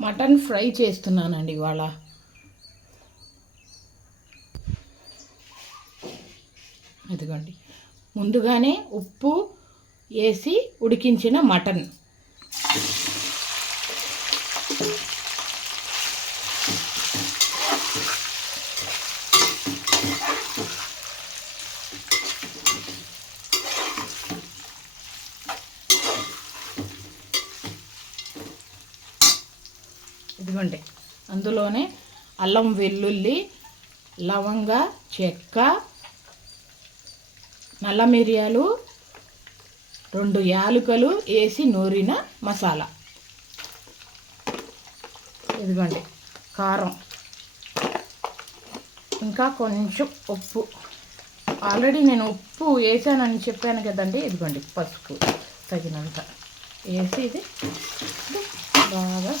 Mutton fry చేస్తున్నానండి ఇవాళ. ఇదిగోండి. ముందుగానే ఉప్పు వేసి ఉడికించిన మటన్ ఇదిగోండి అందులోనే అల్లం వెల్లుల్లి లవంగ చెక్క నల్ల మిరియాలు రెండు యాలుకలు వేసి నూరిన మసాలా. ఇదిగోండి కారం. ఇంకా కొంచెం ఉప్పు. ఆల్రెడీ నేను ఉప్పు వేసానని చెప్పాను కదండి ఇదిగోండి పసుపు తగినంత. వేసి ఇది ఇది బాగా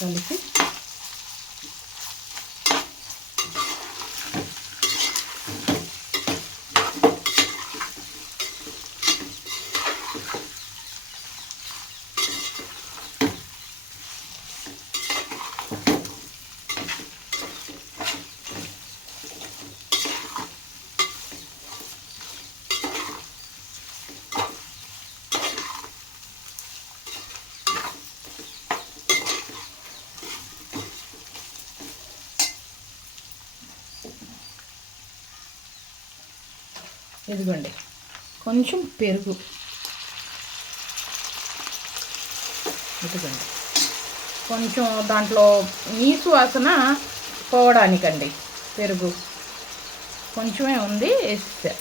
కలిపి ఇదిగోండి. కొంచెం పెరుగు. ఇదిగోండి. కొంచెం దాంట్లో నీసు వాసన పోవడానికండి పెరుగు. కొంచెమే ఉంది వేస్తే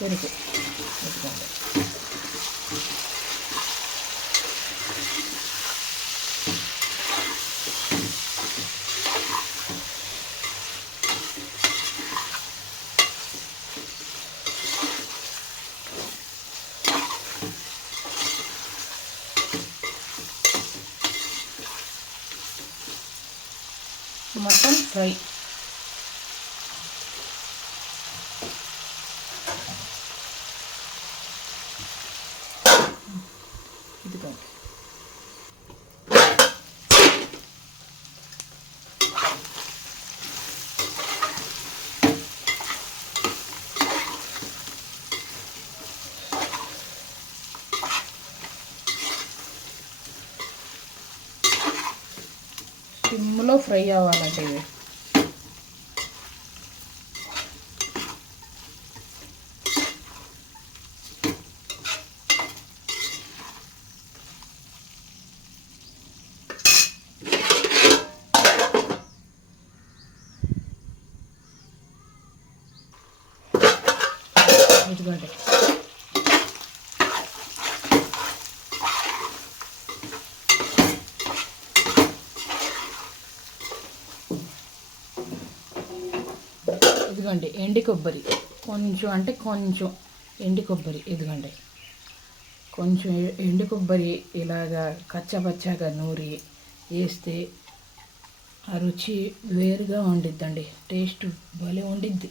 పెరుగు. ఇదిగోండి. మటన్ ఫ్రై ఇదిగోండి సిమ్లో ఫ్రై అవ్వాలంటే ఇవి ఇదిగోండి ఇదిగోండి ఎండి కొబ్బరి. కొంచెం అంటే కొంచెం ఎండి కొబ్బరి ఇదిగోండి. కొంచెం ఎండి కొబ్బరి ఇలాగా కచ్చపచ్చగా నూరి వేస్తే ఆ రుచి వేరుగా ఉండిద్దండి. టేస్ట్ భలే ఉండిద్ది.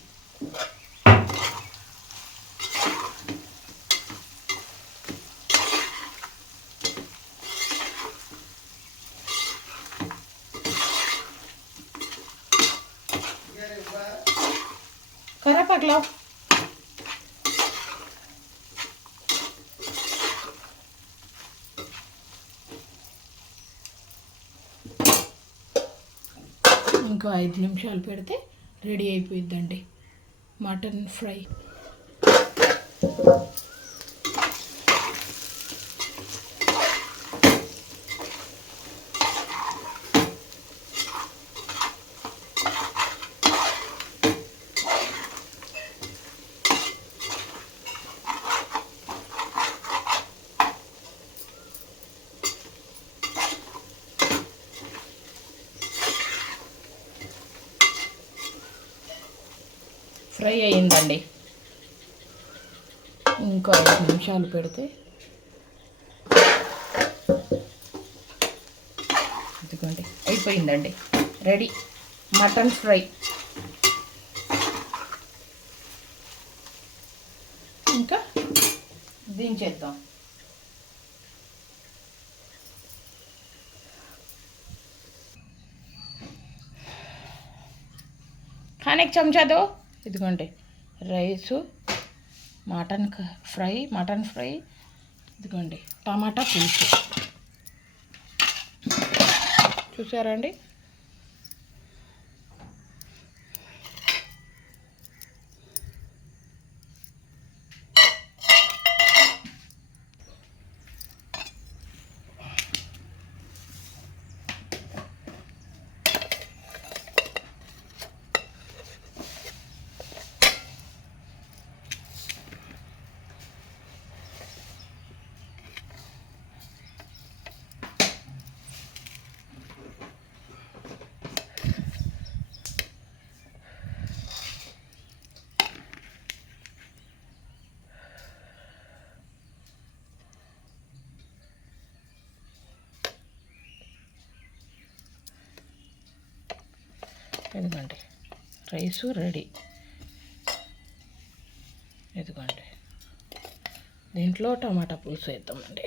కరేపాకులో ఇంకో ఐదు నిమిషాలు పెడితే రెడీ అయిపోయిద్దండి. Mutton fry. ఫ్రై అయ్యిందండి. ఇంకా ఐదు నిమిషాలు పెడితే ఇదిగోండి అయిపోయిందండి. రెడీ. Mutton fry. ఇంకా దించేద్దాం खाने एक ఇదిగోండి రైసు మటన్ క- ఫ్రై మటన్ ఫ్రై ఇదిగోండి టమాటా పులుసు. చూసారా ఇదిగోండి. Rice ready. ఇదిగోండి. దీంట్లో టమాటా పులుసు వేద్దామండి.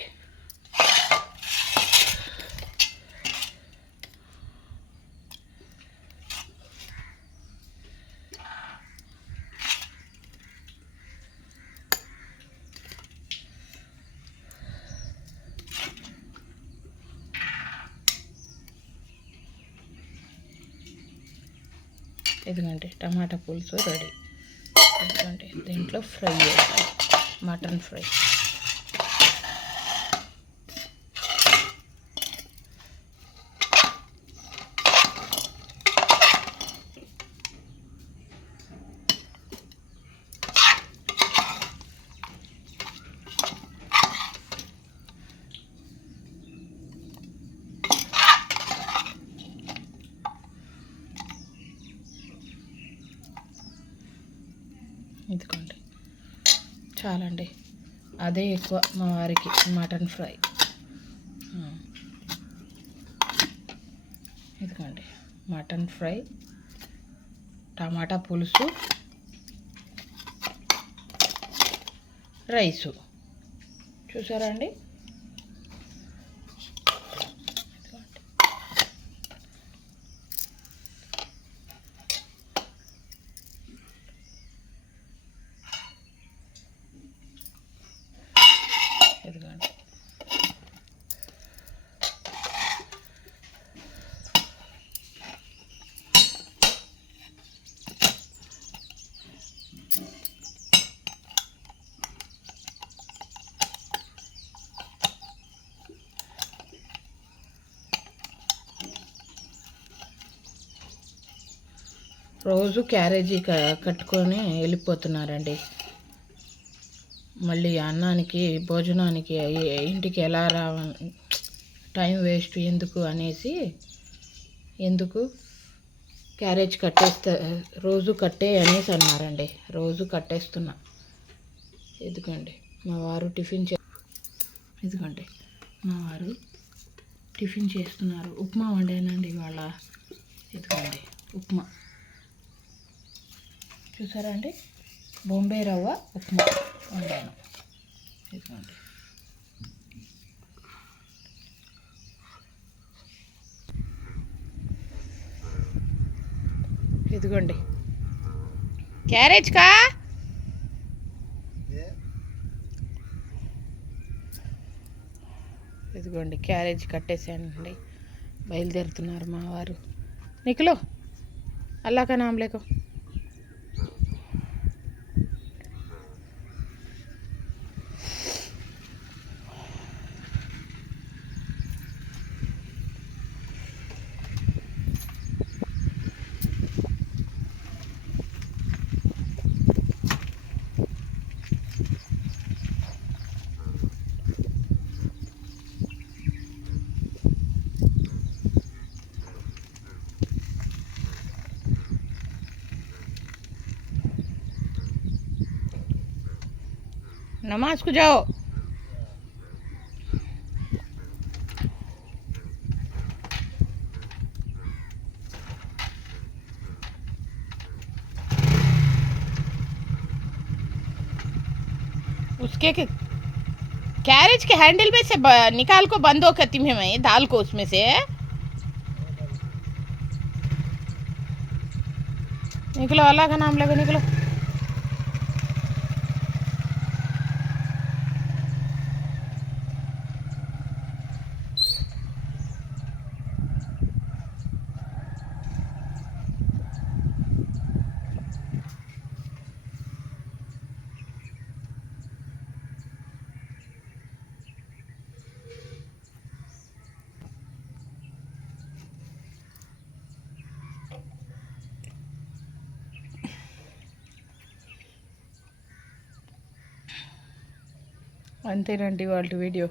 ఇదిగోండి టమాటా పులుసు రెడీ. ఇదిగోండి దీంట్లో ఫ్రై మటన్ ఫ్రై ఇదిగోండి చాలండి. అదే ఎక్కువ మా వారికి మటన్ ఫ్రై. ఇదిగోండి. మటన్ ఫ్రై టమాటా పులుసు రైసు. చూసారా అండి ఇదిగోండి. ఇదిగోండి రోజు క్యారేజీ క- కట్టుకొని వెళ్ళిపోతున్నారండి. మళ్ళీ అన్నానికి భోజనానికి ఇంటికి ఎలా రావ టైం వేస్ట్ ఎందుకు అనేసి ఎందుకు క్యారేజ్ కట్టేస్తా రోజు కట్టే అనేసి అన్నారండి. రోజు కట్టేస్తున్నా. ఎందుకండి? మా వారు టిఫిన్ చే ఇదిగోండి మా వారు టిఫిన్ చేస్తున్నారు. ఉప్మా వండానండి ఇవాళ. ఎందుకండి? ఉప్మా. చూసారా అండి? బొంబే రవ్వ ఉప్మా వండాను. ఇదిగోండి. ఇదిగోండి. క్యారేజ్ కా? ఇదిగోండి క్యారేజ్ కట్టేసానండి బయలుదేరుతున్నారు మా వారు. నిఖిలో అల్లాక నామలేకో नमाज़ को जाओ। उसके कैरेज के हैंडल में से निकाल को बंद हो करती हूँ मैं दाल को उसमें से। निकलो, अल्लाह का नाम लेके निकलो। అంతేనండి వాళ్ళ వీడియో